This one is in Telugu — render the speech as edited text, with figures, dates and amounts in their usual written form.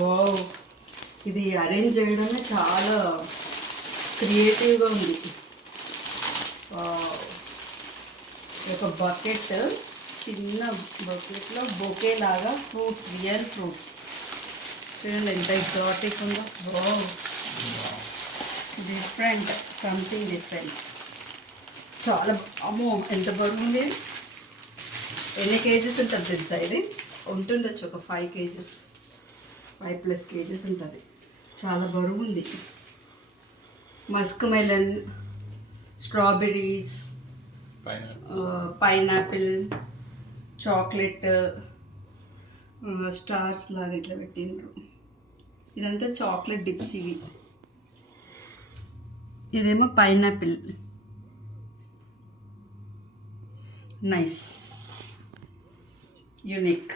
వావ్, ఇది అరేంజ్ చేయడమే చాలా క్రియేటివ్గా ఉంది. ఒక బకెట్, చిన్న బకెట్లో బొకే లాగా ఫ్రూట్స్, రియల్ ఫ్రూట్స్. చూడండి ఎంత ఎగ్జాటిక్ ఉందో. Wow, different, something different. చాలా అమ్మో ఎంత బరువు ఉంది. ఎన్ని కేజీస్ ఉంటుంది తెలుసా? ఇది ఉంటుండొచ్చు ఒక 5 కేజీస్, 5+ కేజీస్ ఉంటుంది. చాలా బరువు ఉంది. Musk melon, strawberries, pineapple, chocolate, stars లాగా ఇట్లా పెట్టిండ్రు. ఇదంతా చాక్లెట్ డిప్స్ ఇవి. ఇదేమో పైనాపిల్. Nice, unique.